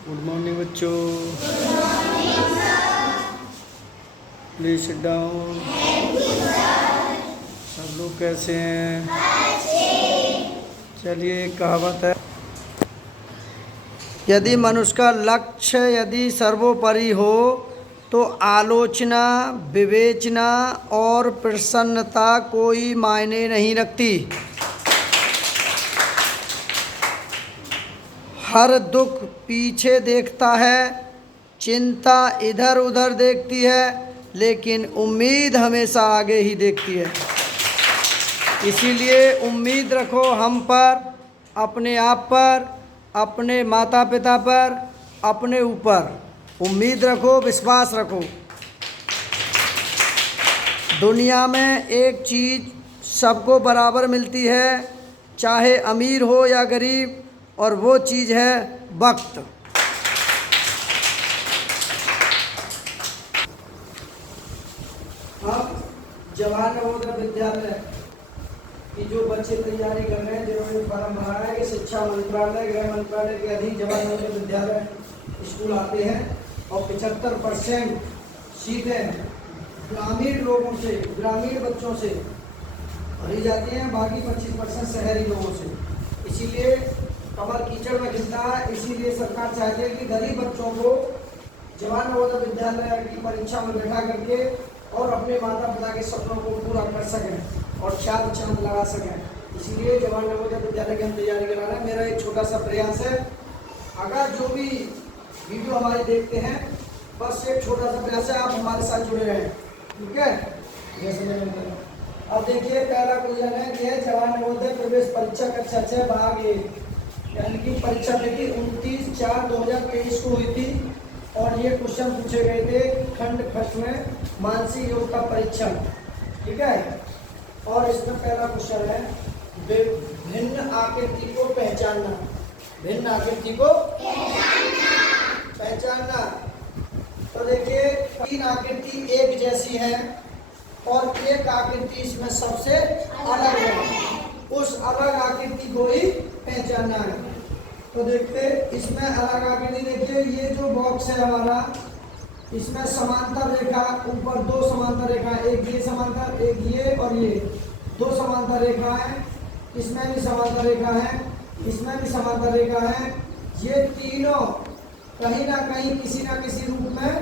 Good morning बच्चों। Please sit down. सब लोग कैसे हैं? चलिए, एक कहावत है, यदि मनुष्य का लक्ष्य यदि सर्वोपरि हो तो आलोचना, विवेचना और प्रसन्नता कोई मायने नहीं रखती। हर दुख पीछे देखता है, चिंता इधर उधर देखती है, लेकिन उम्मीद हमेशा आगे ही देखती है। इसीलिए उम्मीद रखो हम पर, अपने आप पर, अपने माता पिता पर, अपने ऊपर उम्मीद रखो, विश्वास रखो। दुनिया में एक चीज़ सबको बराबर मिलती है, चाहे अमीर हो या गरीब, और वो चीज़ है वक्त। अब जवाहर नवोदय विद्यालय की जो बच्चे तैयारी कर रहे हैं, जिन्होंने फॉर्म भरा है कि शिक्षा मंत्रालय, गृह मंत्रालय के अधीन जवाहर नवोदय विद्यालय स्कूल आते हैं, और 75% सीटें ग्रामीण लोगों से, ग्रामीण बच्चों से भरी जाती हैं, बाकी 25% शहरी लोगों से। इसीलिए कमर कीचड़ में घिसना है। इसीलिए सरकार चाहती है कि गरीब बच्चों को जवाहर नवोदय विद्यालय की परीक्षा में बैठा करके और अपने माता पिता के सपनों को पूरा कर सकें और चार चांद लगा सकें। इसीलिए जवाहर नवोदय विद्यालय की हम तैयारी करा रहे हैं। मेरा एक छोटा सा प्रयास है, अगर जो भी वीडियो हमारे देखते हैं, बस एक छोटा सा प्रयास है, आप हमारे साथ जुड़े रहें, ठीक है? जैसे अब देखिए, पहला क्वेश्चन है कि जवाहर नवोदय प्रवेश परीक्षा कक्षा 6 भाग 1, यानी कि परीक्षा देखिए 29/4/2023 को हुई थी, और ये क्वेश्चन पूछे गए थे खंड फर्स्ट में, मानसिक योग्यता परीक्षण, ठीक है? और इसमें पहला क्वेश्चन है, भिन्न आकृति को पहचानना। भिन्न आकृति को पहचानना। तो देखिए, 3 आकृति एक जैसी है और एक आकृति इसमें सबसे अलग है, उस अलग आकृति को ही पहचानना है। तो देखते, इसमें अलग आकृति देखिए, ये जो बॉक्स है हमारा, इसमें समांतर रेखा, ऊपर 2 समांतर रेखा, एक ये समांतर, एक ये, और ये 2 समांतर रेखा है। इसमें भी समांतर रेखा है, इसमें भी समांतर रेखा है। ये तीनों कहीं ना कहीं किसी ना किसी रूप में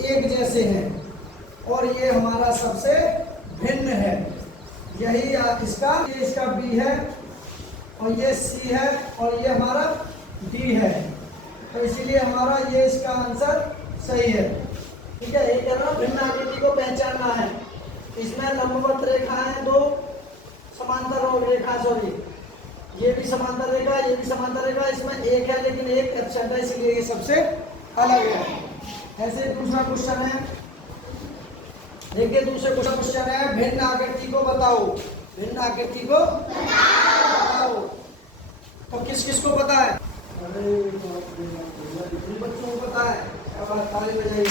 एक जैसे हैं, और ये हमारा सबसे भिन्न है। यही इसका, ये इसका बी है, और ये सी है, और ये हमारा डी है। तो इसीलिए हमारा ये इसका आंसर सही है, ठीक है? ये कह रहा, भिन्न आकृति को पहचानना है। इसमें लंबवत रेखा है, 2 समांतर रेखा, सॉरी, ये भी समांतर रेखा, ये भी समांतर रेखा, इसमें एक है लेकिन एक एब्सेंट है, इसीलिए ये सबसे अलग है। ऐसे दूसरा क्वेश्चन है, देखिए दूसरे क्वेश्चन है, भिन्न आकृति को बताओ। भिन्न आकृति को बताओ। तो किस किस को पता है? अरे बच्चों को पता है, अब ताली बजाइए।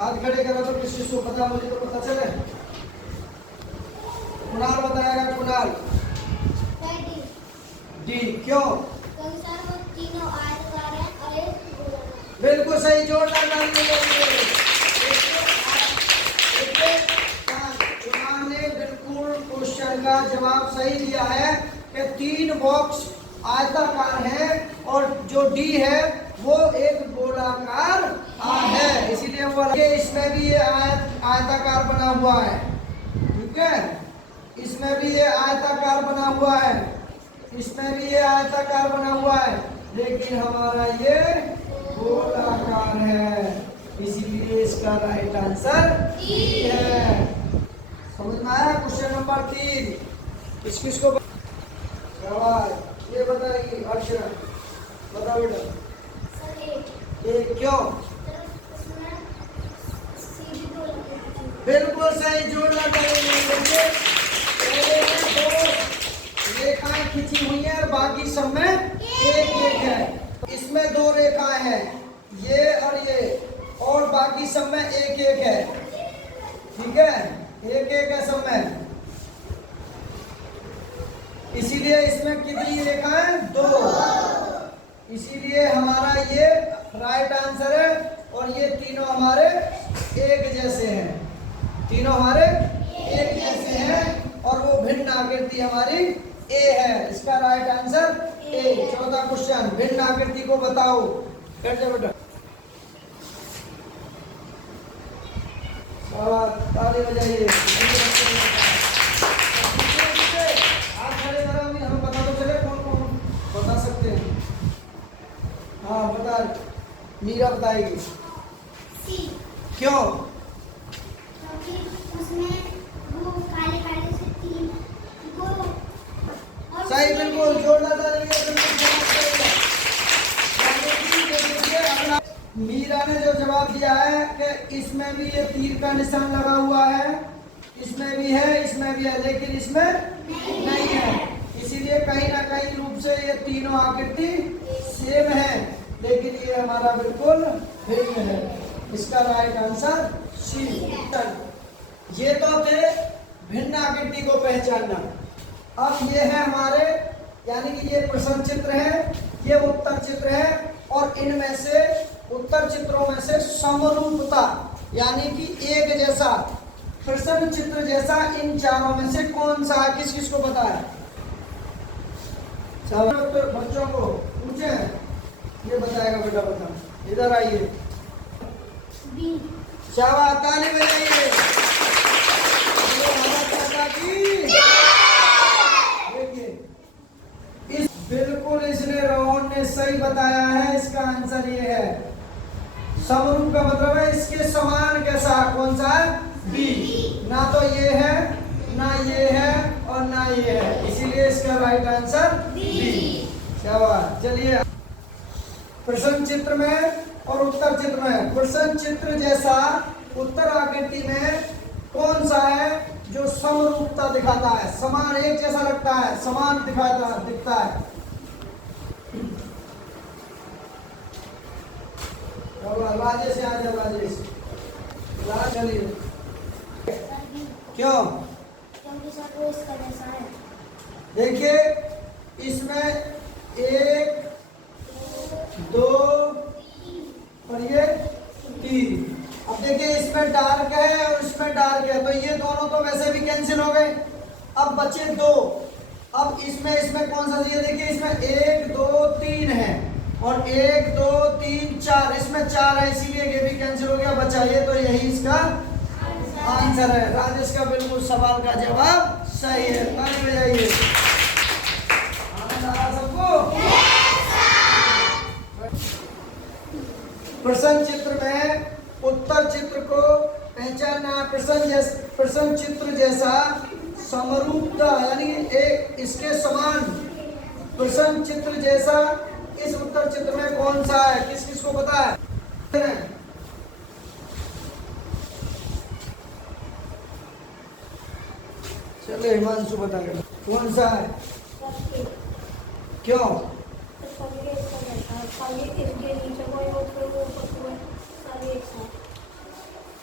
हाथ खड़े करो तो किस किस को पता, मुझे तो पता चले। कुणाल बताएगा, कुणाल। डी, क्यों? बिल्कुल सही, जोरदार ताली बजाइए। कुणाल ने बिल्कुल क्वेश्चन का जवाब सही दिया है कि 3 बॉक्स आयताकार है, और जो डी है वो एक गोलाकार है, इसीलिए वो, इसमें भी ये आयताकार बना हुआ है, ठीक है? इसमें भी ये आयताकार बना हुआ है, इसमें भी ये आयताकार बना हुआ है, लेकिन हमारा ये गोलाकार है, इसीलिए इसका राइट आंसर डी है। समझ में आया? क्वेश्चन नंबर 3 किस किस को ये बताएगी? अक्षर बताओ बेटा। ये क्यों? बिल्कुल सही, जोड़ना करेंगे। रेखाएं खींची हुई है और बाकी सब में एक एक है। इसमें 2 रेखाएं हैं, ये और ये, और बाकी सब में एक एक है, ठीक है? एक एक है सब में। इसीलिए इसमें कितनी रेखा है? 2। इसीलिए हमारा ये राइट आंसर है और ये तीनों हमारे एक जैसे हैं। तीनों हमारे एक जैसे हैं और वो भिन्न आकृति हमारी ए है। इसका राइट आंसर ए। चौथा क्वेश्चन, भिन्न आकृति को बताओ। बैठ जाओ बेटा। ताली बजाइए। आप खड़े करो, हम बता दो चले कौन कौन बता सकते हैं। हाँ बता, मीरा बताएगी। सी। क्यों? क्योंकि उसमें वो काले काले से तीन वो और सही, बिल्कुल जोरदार ताली बजाइए। मीरा ने जो जवाब दिया है कि इसमें भी ये तीर का निशान लगा हुआ है, इसमें भी है, इसमें भी है, लेकिन इसमें नहीं है। इसीलिए कहीं ना कहीं रूप से ये तीनों आकृति सेम है, लेकिन ये हमारा बिल्कुल भिन्न है। इसका राइट आंसर सी। ये तो थे भिन्न आकृति को पहचानना। अब ये है हमारे, यानी कि ये प्रश्न चित्र है, ये उत्तर चित्र है, और इनमें से उत्तर चित्रों में से समरूपता यानी कि एक जैसा प्रश्न चित्र जैसा इन चारों में से कौन सा है? किस किस को पता है? बच्चों को पूछे, ये बताएगा बेटा, बता। इधर आइए। बी। शाबाश, ताली बजाइए। देखिए, बिल्कुल इसने, रोहन ने सही बताया है। इसका आंसर ये है। समरूप का मतलब है इसके समान कैसा, कौन सा है? बी। ना तो ये है, ना ये है, और ना ये है, इसीलिए इसका राइट आंसर बी। शाबाश। चलिए, प्रश्न चित्र में और उत्तर चित्र में, प्रश्न चित्र जैसा उत्तर आकृति में कौन सा है जो समरूपता दिखाता है, समान एक जैसा लगता है, समान दिखता है? राजेश आ जाओ। राजेश, चलिए। क्यों? क्योंकि सर वो इसका जैसा है। देखिए, इसमें 1 2 और ये 3। अब देखिए, इसमें डार्क है और इसमें डार्क है, तो ये दोनों तो वैसे भी कैंसिल हो गए। अब बचे 2। अब इसमें कौन सा चाहिए? देखिए, इसमें 1 2 3 है, और 1 2 3 4, इसमें 4 है, इसीलिए ये भी कैंसिल हो गया। बचा ये, तो यही इसका आंसर है। राजेश का बिल्कुल सवाल का जवाब सही है। ताली बजाइए। आनंद आ रहा सबको? प्रश्न चित्र में उत्तर चित्र को पहचानना। प्रश्न चित्र जैसा समरूपता यानी एक इसके समान प्रश्न चित्र जैसा इस उत्तर चित्र में कौन सा है? किस किस को पता है? चलिए, हिमांशु बता दे कौन सा है। क्यों?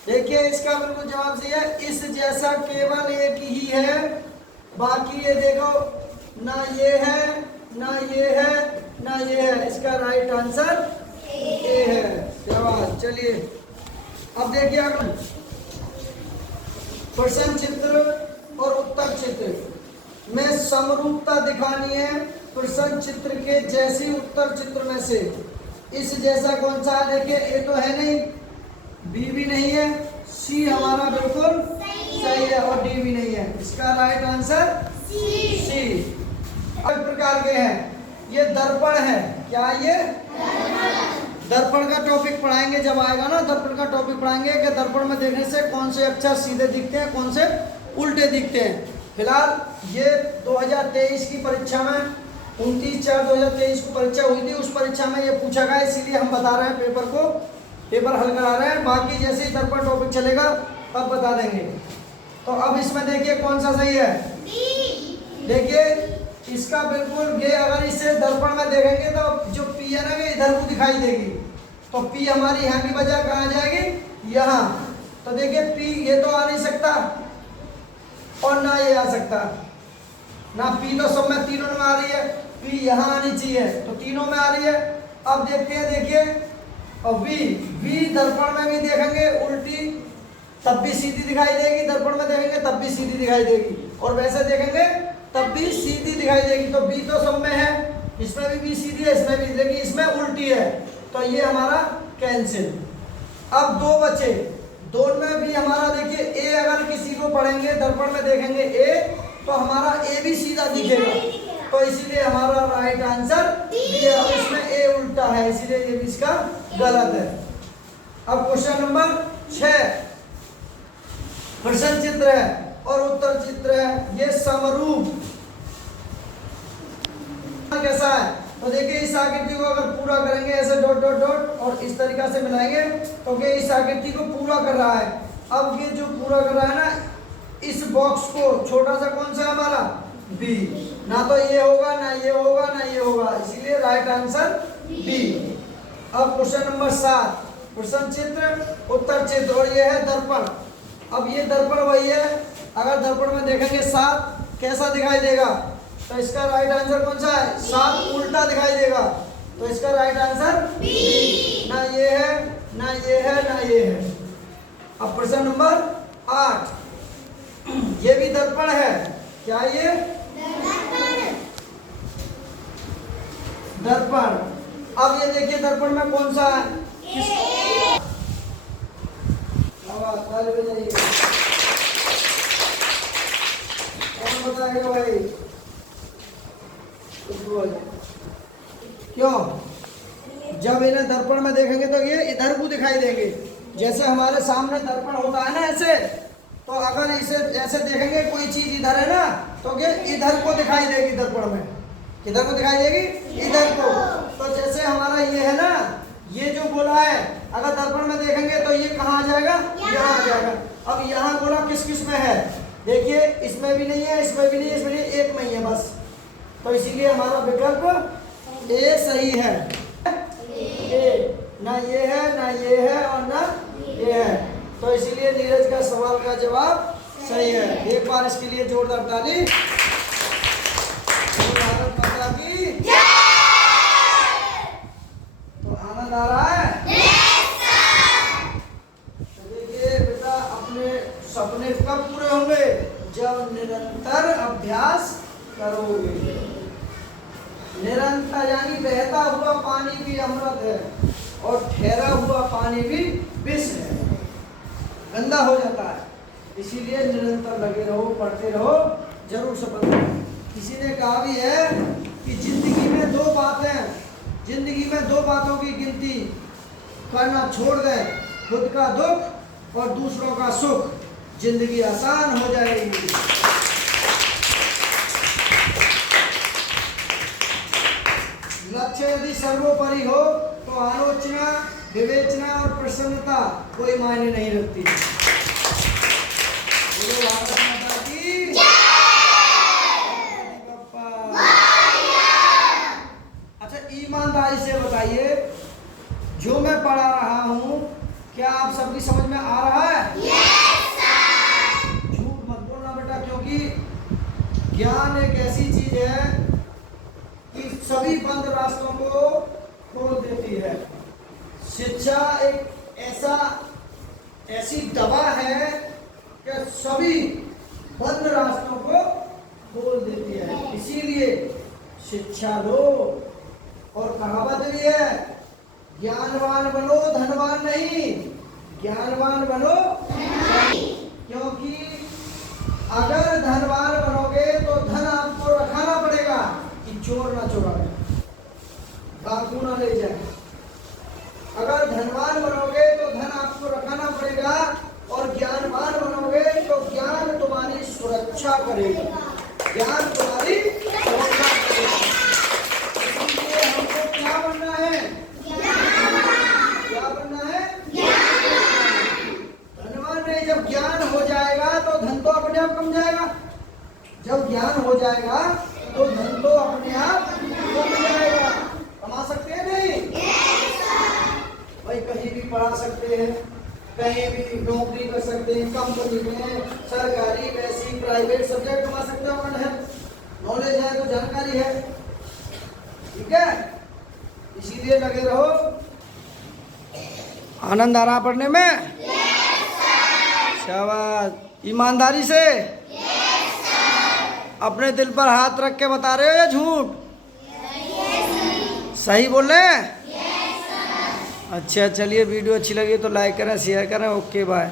देखिए, इसका बिल्कुल जवाब सही है। इस जैसा केवल एक ही है, बाकी ये देखो, ना ये है, ना ये है, ना ये है। इसका राइट आंसर ए है। शाबाश। चलिए, अब देखिए, अगर प्रश्न चित्र और उत्तर चित्र में समरूपता दिखानी है, प्रश्न चित्र के जैसी उत्तर चित्र में से इस जैसा कौन सा है? देखिए, ए तो है नहीं, बी भी नहीं है, सी हमारा बिल्कुल सही है, और डी भी नहीं है। इसका राइट आंसर सी। अब प्रकार के हैं, ये दर्पण है। क्या ये दर्पण का टॉपिक पढ़ाएंगे जब आएगा ना, दर्पण का टॉपिक पढ़ाएंगे कि दर्पण में देखने से कौन से अक्षर सीधे दिखते हैं, कौन से उल्टे दिखते हैं। फिलहाल ये 2023 की परीक्षा में 29/4/2023 को परीक्षा हुई थी, उस परीक्षा में ये पूछा गया, इसीलिए हम बता रहे हैं पेपर हल करा रहे हैं। बाकी जैसे ही दर्पण टॉपिक चलेगा तब बता देंगे। तो अब इसमें देखिए कौन सा सही है। देखिए, इसका बिल्कुल ये, अगर इसे दर्पण में देखेंगे तो जो पी है ना, ये इधर को दिखाई देगी, तो पी हमारी यहाँ की बजाय कहाँ जाएगी? यहाँ। तो देखिए, पी ये तो आ नहीं सकता और ना ये आ सकता। ना पी तो सब में तीनों में आ रही है, पी यहाँ आनी चाहिए तो तीनों में आ रही है। अब देखते हैं, देखिए और वी दर्पण में भी देखेंगे उल्टी तब भी सीधी दिखाई देगी, दर्पण में देखेंगे तब भी सीधी दिखाई देगी, और वैसे देखेंगे तब भी सीधी दिखाई देगी। तो बी तो सब में है, इसमें भी सीधी है, इसमें भी, लेकिन इसमें उल्टी है, तो ये हमारा कैंसिल। अब दो बचे, दोनों में भी हमारा देखिए ए अगर किसी को पढ़ेंगे दर्पण में देखेंगे ए, तो हमारा ए भी सीधा दिखेगा, तो इसीलिए हमारा राइट आंसर बी है। और इसमें ए उल्टा है, इसीलिए ये भी इसका गलत है। अब क्वेश्चन नंबर 6, प्रश्न चित्र है और उत्तर चित्र है, ये समरूप कैसा है, तो देखिए इस आकृति को अगर पूरा करेंगे ऐसे डॉट डॉट डॉट और इस तरीका से मिलाएंगे तो ये इस आकृति को पूरा कर रहा है। अब ये जो पूरा कर रहा है ना, इस बॉक्स को छोटा सा कौन सा है हमारा बी, ना तो ये होगा ना ये होगा ना ये होगा, इसीलिए राइट आंसर बी। अब क्वेश्चन नंबर 7, प्रश्न चित्र उत्तर चित्र, और ये है दर्पण। अब ये दर्पण वही है, अगर दर्पण में देखेंगे 7 कैसा दिखाई देगा, तो इसका राइट आंसर कौन सा है, 7 उल्टा दिखाई देगा, तो इसका राइट आंसर बी। ना ये है ना ये है ना ये है। अब प्रश्न नंबर 8, ये भी दर्पण है, क्या ये दर्पण। अब ये देखिए दर्पण में कौन सा है, कौन बताएगा भाई, क्यों, जब इन्हें दर्पण में देखेंगे तो ये इधर को दिखाई देंगे, जैसे हमारे सामने दर्पण होता है ना ऐसे, तो अगर इसे ऐसे देखेंगे कोई चीज इधर है ना, तो ये इधर को दिखाई देगी दर्पण में, किधर को दिखाई देगी, इधर को। तो जैसे हमारा ये है ना, ये जो गोला है अगर दर्पण में देखेंगे तो ये कहाँ आ जाएगा, यहाँ आ जाएगा। अब यहाँ गोला किस किस में है, देखिए इसमें भी नहीं है, इसमें भी नहीं है, इसमें नहीं, एक में ही है बस, तो इसीलिए हमारा विकल्प ए सही है। ए, ना ये है ना ये है और ना ये है, तो इसीलिए नीरज का सवाल का जवाब सही है। एक बार इसके लिए जोरदार ताली। भारत माता की जय। तो आनंद आ रहा है, तो देखिए बेटा अपने सपने कब पूरे होंगे, जब निरंतर अभ्यास करोगे। निरंतर यानी बहता हुआ पानी भी अमृत है और ठहरा हुआ पानी भी विष है, गंदा हो जाता है, इसीलिए निरंतर लगे रहो, पढ़ते रहो, जरूर सफल हो। किसी ने कहा भी है कि जिंदगी में 2 बातें, जिंदगी में 2 बातों की गिनती करना छोड़ दें, खुद का दुख और दूसरों का सुख, जिंदगी आसान हो जाएगी। लक्ष्य यदि सर्वोपरि हो तो आलोचना, विवेचना और प्रसन्नता कोई मायने नहीं रखती। बोलो भारत माता की जय। अच्छा ईमानदारी से बताइए, जो मैं पढ़ा रहा हूँ क्या आप सबकी समझ में आ रहा है? झूठ मत बोलना बेटा, क्योंकि ज्ञान एक ऐसी चीज है कि सभी बंद रास्तों को खोल देती है। शिक्षा एक ऐसी दवा है कि सभी बंद रास्तों को खोल देती है, इसीलिए शिक्षा लो। और कहावत भी है, ज्ञानवान बनो धनवान नहीं, ज्ञानवान बनो क्योंकि अगर धनवान बनोगे तो धन आपको रखाना पड़ेगा कि चोर ना चुराए, डाकू ना ले जाए। अगर धनवान बनोगे तो धन आपको रखाना पड़ेगा, और ज्ञानवान बनोगे तो ज्ञान तुम्हारी सुरक्षा करेगा, ज्ञान तुम्हारी सुरक्षा करेगा। इसलिए हमको क्या बनना है? क्या बनना है? धनवान नहीं। जब ज्ञान हो जाएगा तो धन तो अपने आप कम जाएगा, जब ज्ञान हो जाएगा तो धन तो अपने आप कम जाएगा। कमा सकते हैं नहीं भाई, कहीं भी पढ़ा सकते हैं, कहीं भी नौकरी कर सकते हैं, कंपनी में, सरकारी, वैसी, प्राइवेट, सब जगह कमा सकते हो। नॉलेज है तो जानकारी है, ठीक है, इसीलिए लगे रहो। आनंद आ रहा पढ़ने में? शाबाश। ईमानदारी से? अपने दिल पर हाथ रख के बता रहे हो या झूठ? सही बोल रहे हैं? अच्छा, चलिए वीडियो अच्छी लगी तो लाइक करें, शेयर करें। Okay bye.